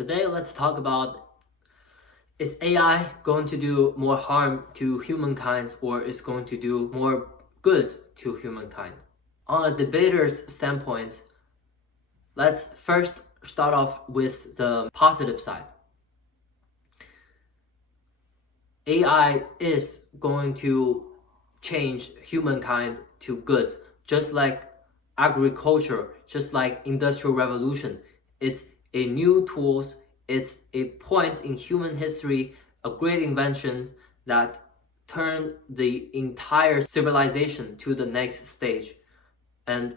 Today, let's talk about, is AI going to do more harm to humankind or is going to do more goods to humankind? On a debater's standpoint, let's first start off with the positive side. AI is going to change humankind to good, just like agriculture, just like industrial revolution. It's a new tools, it's a point in human history, a great invention that turned the entire civilization to the next stage. And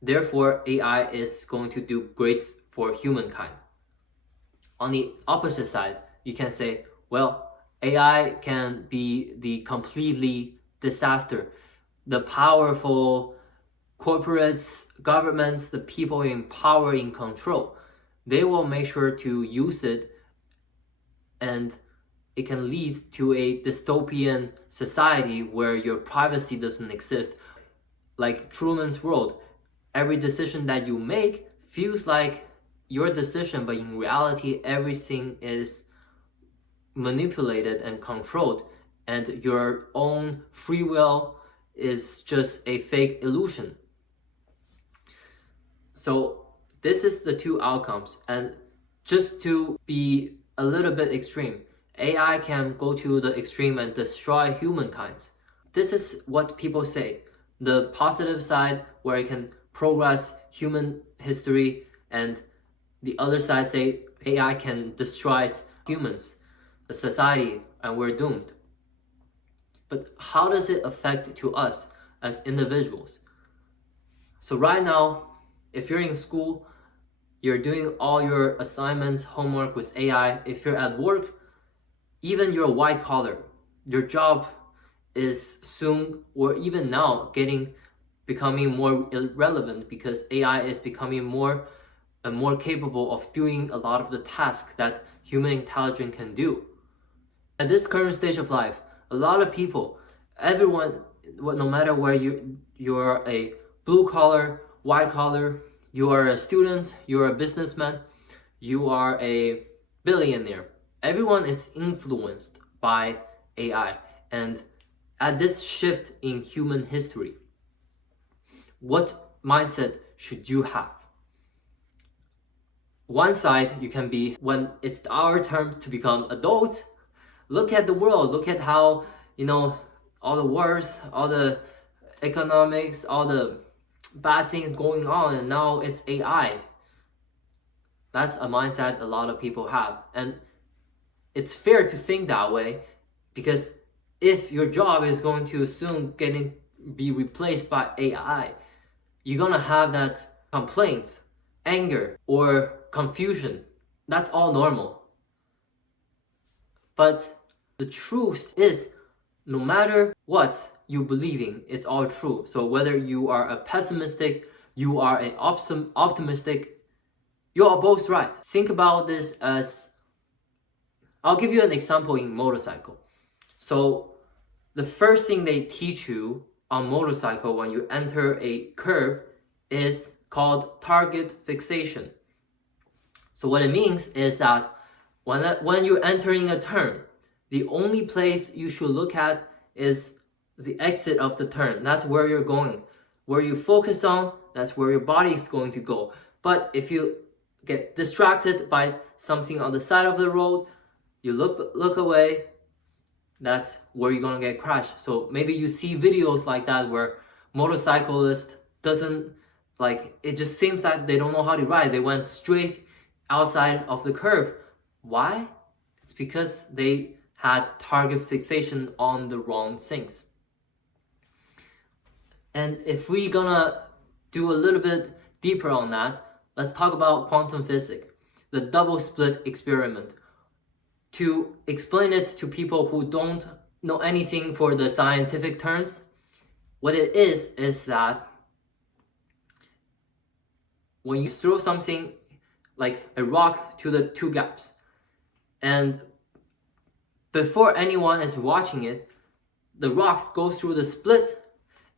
therefore, AI is going to do great for humankind. On the opposite side, you can say, well, AI can be the completely disaster. The powerful corporates, governments, the people in power, in control, they will make sure to use it, and it can lead to a dystopian society where your privacy doesn't exist. Like Truman's World, every decision that you make feels like your decision, but in reality, everything is manipulated and controlled, and your own free will is just a fake illusion. So this is the two outcomes. And just to be a little bit extreme, AI can go to the extreme and destroy humankind. This is what people say. The positive side, where it can progress human history, and the other side say AI can destroy humans, the society, and we're doomed. But how does it affect to us as individuals? So right now, if you're in school, you're doing all your assignments, homework with AI. If you're at work, even your white collar, your job is soon, or even now, becoming more irrelevant because AI is becoming more and more capable of doing a lot of the tasks that human intelligence can do. At this current stage of life, a lot of people, everyone, no matter where you're a blue collar, white collar, you are a student, you're a businessman, you are a billionaire, everyone is influenced by AI. And at this shift in human history, what mindset should you have? One side, you can be, when it's our turn to become adults, look at the world, look at how, all the wars, all the economics, all the bad things going on, and now it's AI. That's a mindset a lot of people have. And it's fair to think that way, because if your job is going to soon be replaced by AI, you're gonna have that complaint, anger, or confusion. That's all normal. But the truth is, no matter what you believe in, it's all true. So whether you are a pessimistic, you are an optimistic, you are both right. Think about this as, I'll give you an example in motorcycle. So the first thing they teach you on motorcycle when you enter a curve is called target fixation. So what it means is that when you're entering a turn, the only place you should look at is the exit of the turn. That's where you're going. Where you focus on, that's where your body is going to go. But if you get distracted by something on the side of the road, you look away, that's where you're gonna get crashed. So maybe you see videos like that where motorcyclist it just seems that they don't know how to ride. They went straight outside of the curve. Why? It's because they had target fixation on the wrong things. And if we're gonna do a little bit deeper on that, let's talk about quantum physics, the double slit experiment. To explain it to people who don't know anything for the scientific terms, what it is that when you throw something like a rock to the two gaps, and before anyone is watching it, the rocks go through the split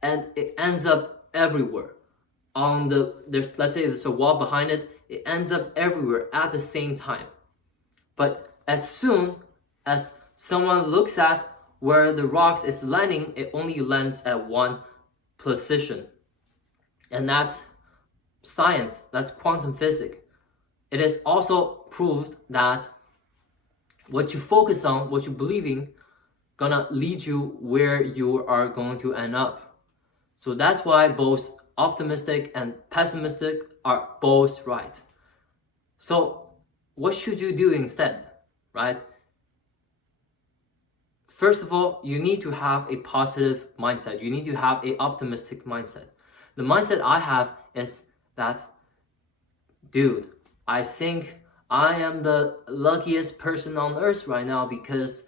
and it ends up everywhere. Let's say there's a wall behind it, it ends up everywhere at the same time. But as soon as someone looks at where the rocks is landing, it only lands at one position. And that's science, that's quantum physics. It is also proved that what you focus on, what you believe in, gonna lead you where you are going to end up. So that's why both optimistic and pessimistic are both right. So what should you do instead, right? First of all, you need to have a positive mindset. You need to have an optimistic mindset. The mindset I have is that, dude, I think I am the luckiest person on earth right now because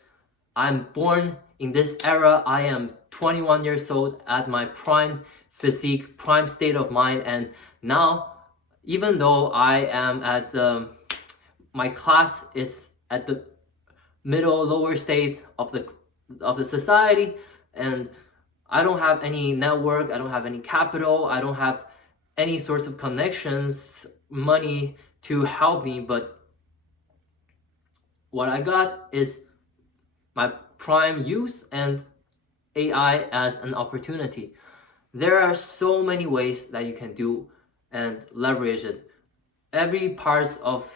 I'm born in this era. I am 21 years old at my prime physique, prime state of mind, and now, even though I am at my class is at the middle lower stage of the society, and I don't have any network, I don't have any capital, I don't have any sorts of connections, money to help me, but what I got is my prime use and AI as an opportunity. There are so many ways that you can do and leverage it. Every part of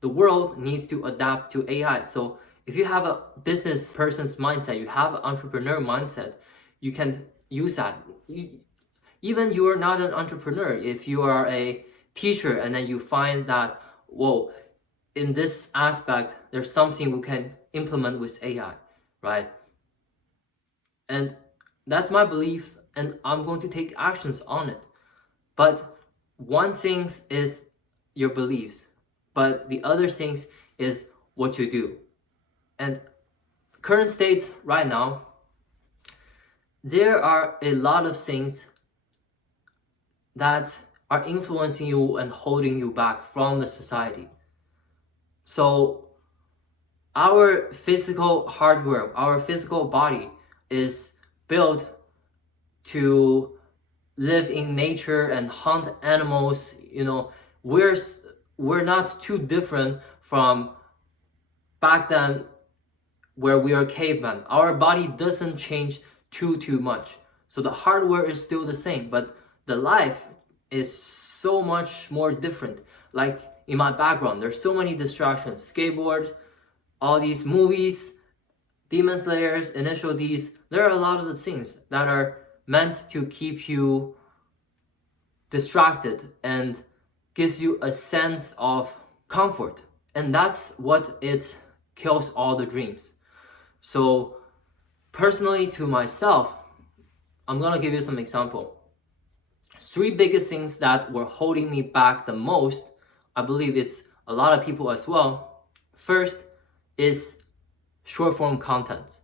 the world needs to adapt to AI. So if you have a business person's mindset, you have an entrepreneur mindset, you can use that. Even you are not an entrepreneur, if you are a teacher and then you find that, whoa, in this aspect, there's something we can implement with AI, right? And that's my beliefs, and I'm going to take actions on it. But one thing is your beliefs, but the other thing is what you do. And current state right now, there are a lot of things that are influencing you and holding you back from the society. So our physical hardware, our physical body is built to live in nature and hunt animals. You know, we're not too different from back then where we are cavemen. Our body doesn't change too much. So the hardware is still the same, but the life is so much more different. Like in my background, there's so many distractions: skateboard, all these movies, Demon Slayers, Initial D's. There are a lot of the things that are meant to keep you distracted and gives you a sense of comfort. And that's what it kills all the dreams. So personally, to myself, I'm gonna give you some example. 3 biggest things that were holding me back the most, I believe it's a lot of people as well. First is short form content.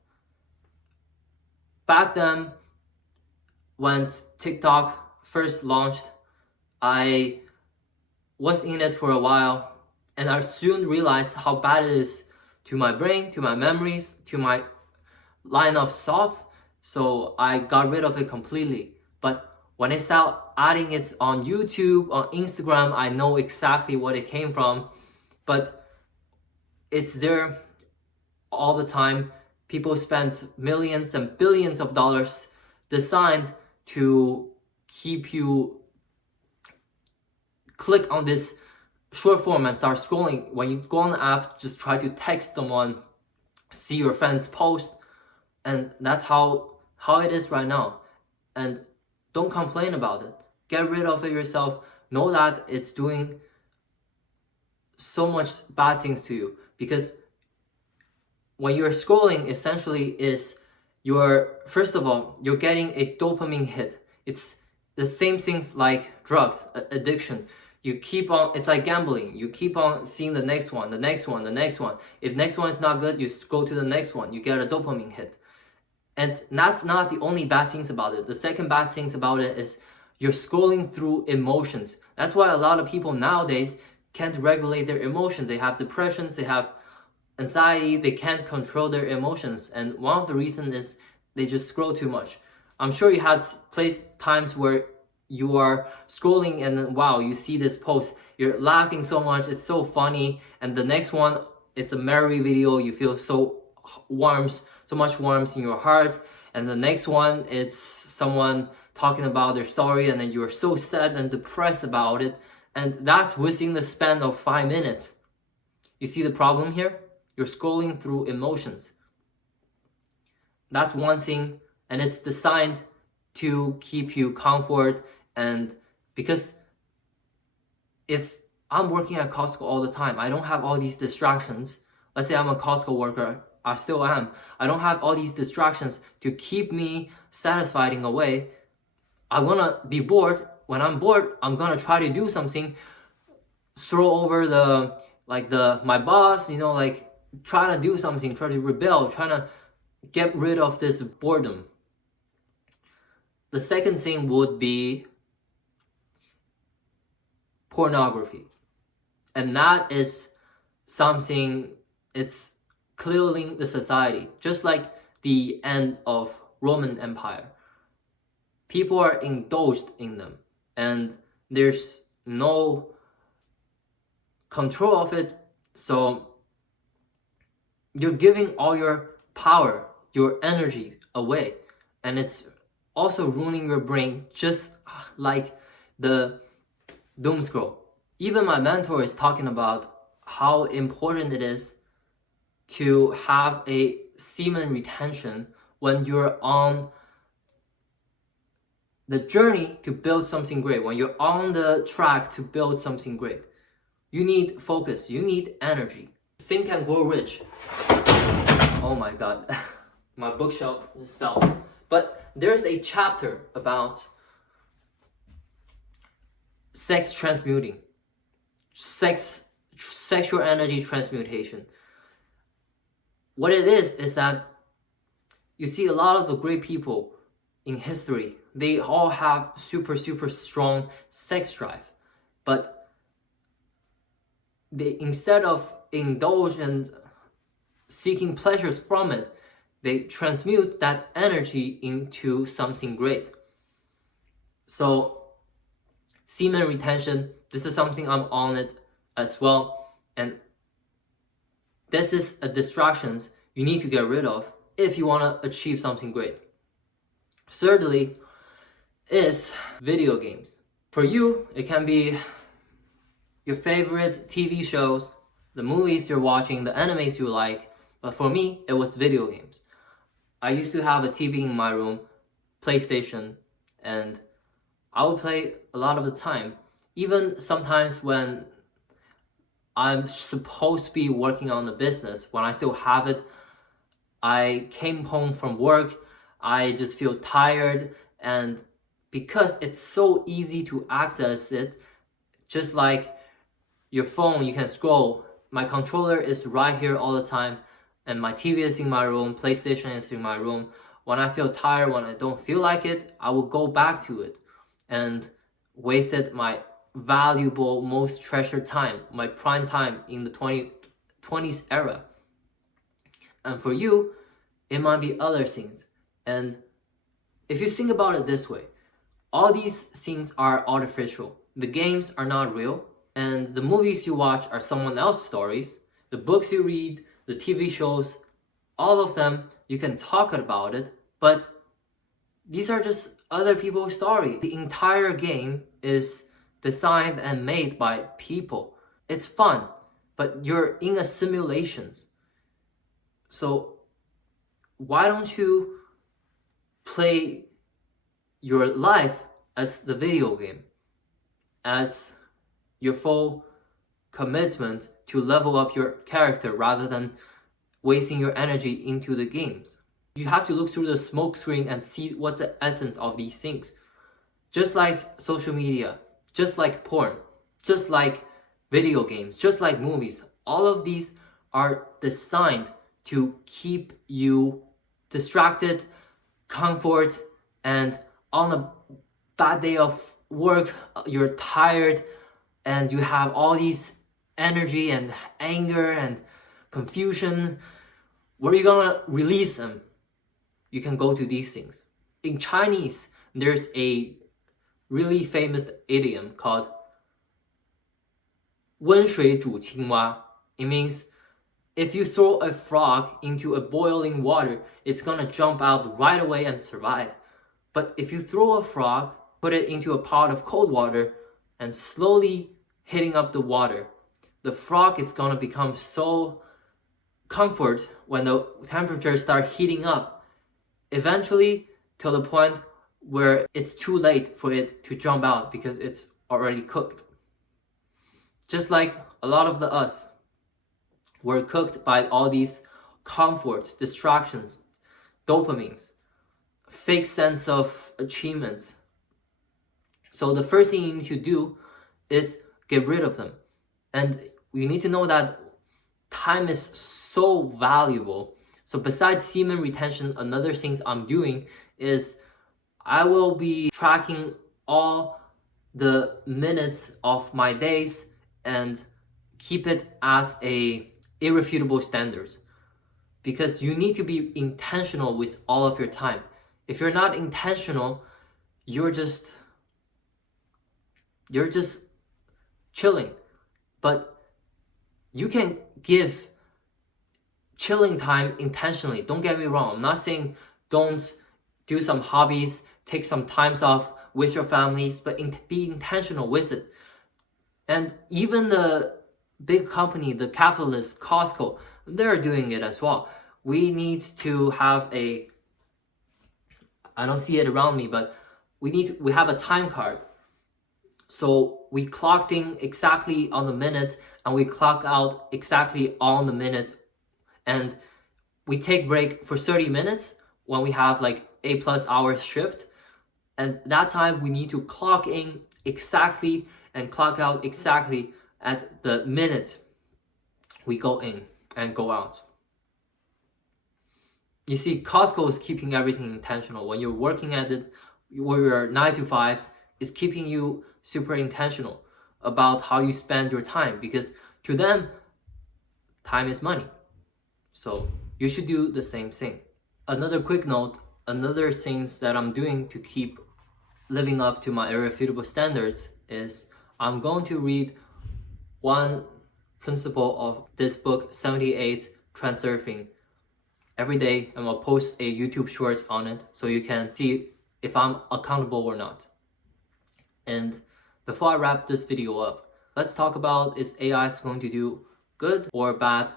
Back then, when TikTok first launched, I was in it for a while, and I soon realized how bad it is to my brain, to my memories, to my line of thoughts. So I got rid of it completely. But when I started adding it on YouTube, on Instagram, I know exactly what it came from. But it's there all the time. People spend millions and billions of dollars designed to keep you click on this short form and start scrolling. When you go on the app, just try to text someone, see your friends post, and that's how it is right now. And don't complain about it. Get rid of it yourself. Know that it's doing so much bad things to you, because when you're scrolling, essentially is first of all, you're getting a dopamine hit. It's the same things like drugs, addiction. You keep on, it's like gambling. You keep on seeing the next one, the next one, the next one. If next one is not good, you go to the next one. You get a dopamine hit. And that's not the only bad things about it. The second bad things about it is you're scrolling through emotions. That's why a lot of people nowadays can't regulate their emotions. They have depressions, they have anxiety, they can't control their emotions. And one of the reasons is they just scroll too much. I'm sure you had times where you are scrolling and then wow, you see this post, you're laughing so much, it's so funny, and the next one, it's a merry video, you feel so much warmth in your heart, and the next one, it's someone talking about their story, and then you're so sad and depressed about it, and that's within the span of 5 minutes. You see the problem here? You're scrolling through emotions. That's one thing, and it's designed to keep you comfort. And because if I'm working at Costco all the time, I don't have all these distractions. Let's say I'm a Costco worker, I still am. I don't have all these distractions to keep me satisfied in a way. I wanna be bored. When I'm bored, I'm gonna try to do something, throw over my boss, like trying to do something, try to rebel, trying to get rid of this boredom. The second thing would be pornography. And that is something, it's killing the society. Just like the end of Roman Empire. People are indulged in them. And there's no control of it. So you're giving all your power, your energy away. And it's also ruining your brain, just like the doom scroll. Even my mentor is talking about how important it is to have a semen retention when you're on the journey to build something great, when you're on the track to build something great. You need focus, you need energy. Think and grow rich. Oh my god, my bookshelf just fell. But there's a chapter about sex transmuting, sexual energy transmutation. What it is that you see a lot of the great people in history, they all have super strong sex drive, but they, instead of indulge and seeking pleasures from it, they transmute that energy into something great. So semen retention, this is something I'm on it as well, and this is a distraction you need to get rid of if you want to achieve something great. Thirdly is video games. For you, it can be your favorite TV shows, the movies you're watching, the animes you like, but for me, it was video games. I used to have a TV in my room, PlayStation, and I would play a lot of the time. Even sometimes when I'm supposed to be working on the business, when I still have it, I came home from work, I just feel tired, and because it's so easy to access it, just like your phone, you can scroll. My controller is right here all the time, and my TV is in my room, PlayStation is in my room. When I feel tired, when I don't feel like it, I will go back to it and wasted my valuable, most treasured time, my prime time in the 20s era. And for you, it might be other things. And if you think about it this way, all these things are artificial. The games are not real, and the movies you watch are someone else's stories. The books you read, the TV shows, all of them, you can talk about it, but these are just other people's stories. The entire game is designed and made by people. It's fun, but you're in a simulation. So why don't you play your life as the video game, as your full commitment to level up your character rather than wasting your energy into the games? You have to look through the smoke screen and see what's the essence of these things. Just like social media, just like porn, just like video games, just like movies, all of these are designed to keep you distracted, comfort, and on a bad day of work, you're tired and you have all these energy and anger and confusion. Where are you gonna release them? You can go to these things. In Chinese, there's a really famous idiom called 温水煮青蛙. It means if you throw a frog into a boiling water, it's gonna jump out right away and survive. But if you throw a frog, put it into a pot of cold water, and slowly heating up the water, the frog is gonna become so comfort when the temperature start heating up, eventually till the point where it's too late for it to jump out because it's already cooked. Just like a lot of us were cooked by all these comfort, distractions, dopamines, fake sense of achievements. So the first thing you need to do is get rid of them. And you need to know that time is so valuable. So besides semen retention, another things I'm doing is I will be tracking all the minutes of my days and keep it as a irrefutable standards, because you need to be intentional with all of your time. If you're not intentional, you're just chilling. But you can give chilling time intentionally. Don't get me wrong. I'm not saying don't do some hobbies, take some times off with your families, but be intentional with it. And even the big company, the capitalist Costco, they're doing it as well. We need to have a, I don't see it around me, but we have a time card. So we clocked in exactly on the minute and we clock out exactly on the minute, and we take break for 30 minutes when we have like 8+ hours shift, and that time we need to clock in exactly and clock out exactly at the minute we go in and go out. You see, Costco is keeping everything intentional. When you're working at it, your 9 to 5s is keeping you super intentional about how you spend your time, because to them, time is money. So you should do the same thing. Another quick note, another things that I'm doing to keep living up to my irrefutable standards is I'm going to read one principle of this book, 78 Transurfing, every day, and I'll post a YouTube shorts on it so you can see if I'm accountable or not. And before I wrap this video up, let's talk about, is AI going to do good or bad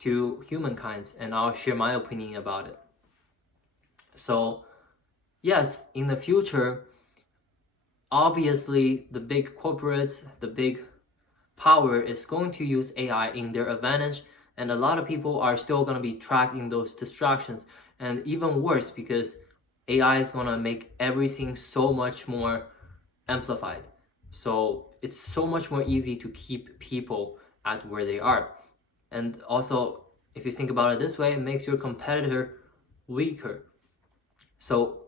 to humankind, and I'll share my opinion about it. So yes, in the future, obviously the big corporates, the big power is going to use AI in their advantage, and a lot of people are still going to be tracking those distractions. And even worse, because AI is going to make everything so much more amplified. So it's so much more easy to keep people at where they are. And also, if you think about it this way, it makes your competitor weaker. So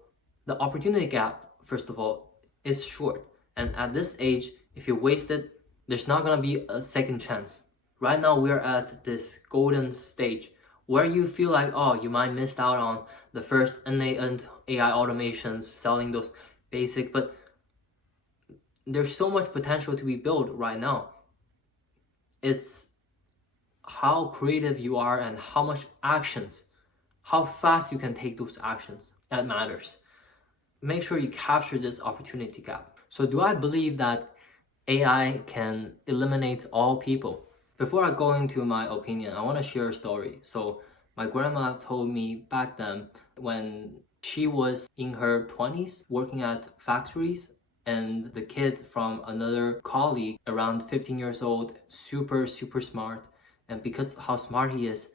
the opportunity gap, first of all, is short. And at this age, if you waste it, there's not gonna be a second chance. Right now, we're at this golden stage where you feel like, oh, you might missed out on the first end-to-end AI automations, selling those basic, but there's so much potential to be built right now. It's how creative you are and how much actions, how fast you can take those actions that matters. Make sure you capture this opportunity gap. So do I believe that AI can eliminate all people? Before I go into my opinion, I want to share a story. So my grandma told me back then, when she was in her 20s working at factories, and the kid from another colleague around 15 years old, super smart, and because how smart he is,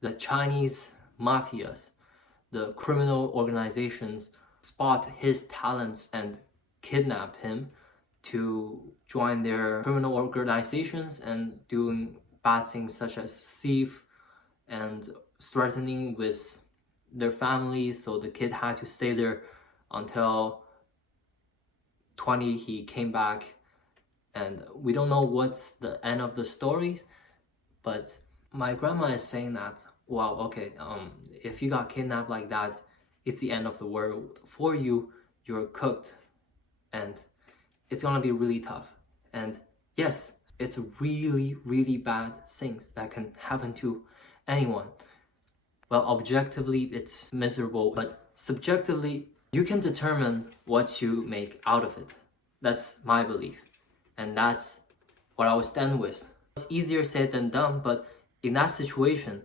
the Chinese mafias, the criminal organizations, spot his talents and kidnapped him to join their criminal organizations and doing bad things such as thief and threatening with their families. So the kid had to stay there until 20. He came back, and we don't know what's the end of the story, but my grandma is saying that, wow, okay, if you got kidnapped like that, it's the end of the world for you. You're cooked. and it's gonna be really tough. And yes, it's really, really bad things that can happen to anyone. Well, objectively, it's miserable, but subjectively, you can determine what you make out of it. That's my belief, and that's what I will stand with. It's easier said than done, but in that situation,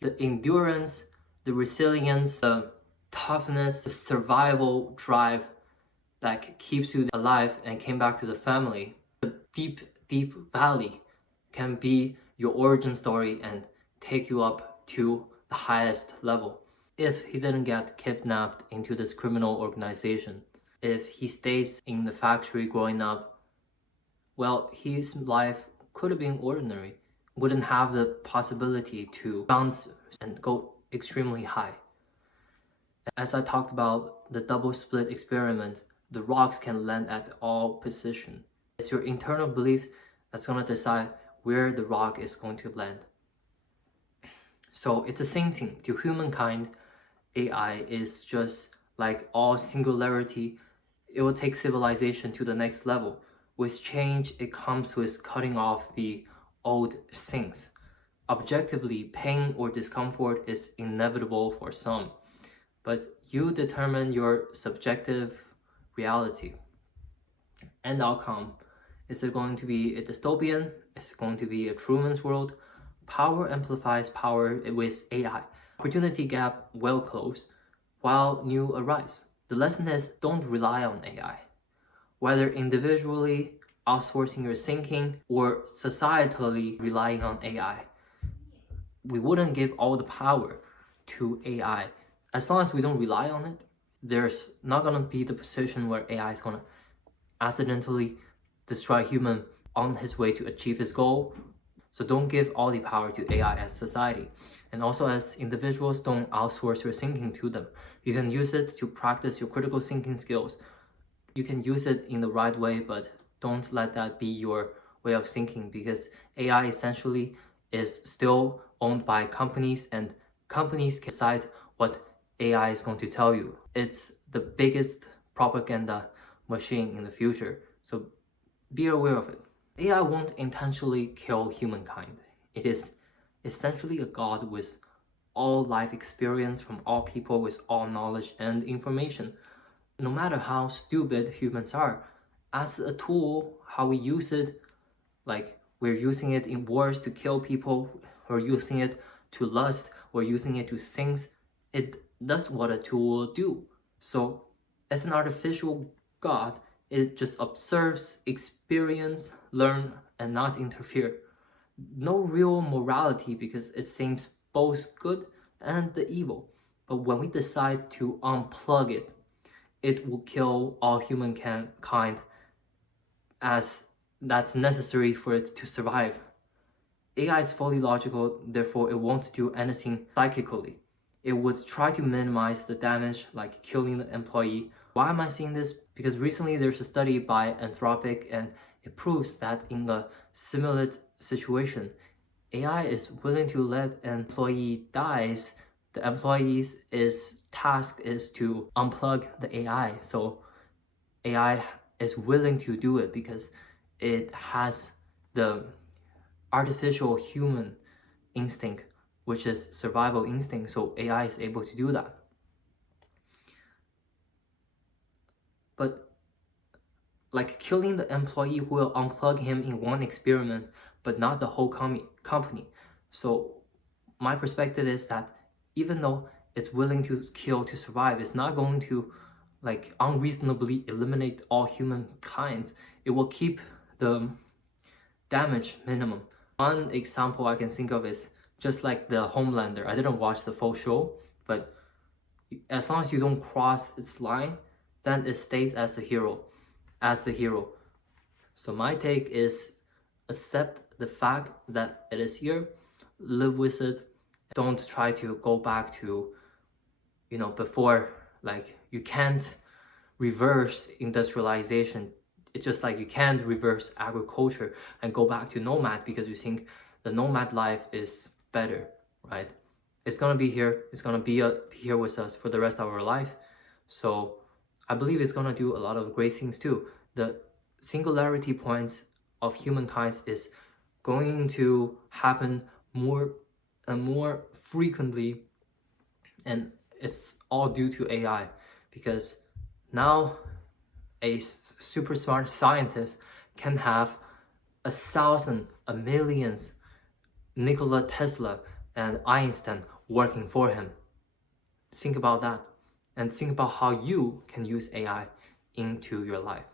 the endurance, the resilience, the toughness, the survival drive that keeps you alive and came back to the family, the deep, deep valley can be your origin story and take you up to the highest level. If he didn't get kidnapped into this criminal organization, if he stays in the factory growing up, well, his life could have been ordinary, wouldn't have the possibility to bounce and go extremely high. As I talked about the double split experiment, the rocks can land at all positions. It's your internal belief that's going to decide where the rock is going to land. So it's the same thing. To humankind, AI is just like all singularity. It will take civilization to the next level. With change, it comes with cutting off the old things. Objectively, pain or discomfort is inevitable for some, but you determine your subjective reality and outcome. Is it going to be a dystopian? Is it going to be a Truman's world? Power amplifies power with AI. Opportunity gap will close while new arise. The lesson is don't rely on AI. Whether individually outsourcing your thinking or societally relying on AI, we wouldn't give all the power to AI. As long as we don't rely on it, there's not gonna be the position where AI is gonna accidentally destroy human on his way to achieve his goal. So don't give all the power to AI as society. And also as individuals, don't outsource your thinking to them. You can use it to practice your critical thinking skills. You can use it in the right way, but don't let that be your way of thinking, because AI essentially is still owned by companies, and companies can decide what AI is going to tell you. It's the biggest propaganda machine in the future, so be aware of it. AI won't intentionally kill humankind. It is essentially a god with all life experience from all people with all knowledge and information. No matter how stupid humans are, as a tool, how we use it, like we're using it in wars to kill people, we're using it to lust, we're using it to things, it does what a tool will do. So as an artificial god, it just observes, experience, learn, and not interfere. No real morality, because it seems both good and the evil. But when we decide to unplug it, it will kill all humankind, as that's necessary for it to survive. AI is fully logical, therefore it won't do anything psychically. It would try to minimize the damage, like killing the employee. Why am I saying this? Because recently there's a study by Anthropic, and it proves that in a similar situation, AI is willing to let an employee dies. The employee's task is to unplug the AI. So AI is willing to do it because it has the artificial human instinct, which is survival instinct. So AI is able to do that. But like killing the employee will unplug him in one experiment, but not the whole company. So my perspective is that even though it's willing to kill to survive, it's not going to like unreasonably eliminate all humankind. It will keep the damage minimum. One example I can think of is just like the Homelander. I didn't watch the full show, but as long as you don't cross its line, then it stays as the hero. So my take is accept the fact that it is here, live with it. Don't try to go back to, before. Like you can't reverse industrialization. It's just like you can't reverse agriculture and go back to nomad because you think the nomad life is better, right? It's gonna be here. It's gonna be here with us for the rest of our life. So I believe it's gonna do a lot of great things too. The singularity points of humankind is going to happen more and more frequently, and it's all due to AI, because now a super smart scientist can have 1,000, a millions Nikola Tesla and Einstein working for him. Think about that, and think about how you can use AI into your life.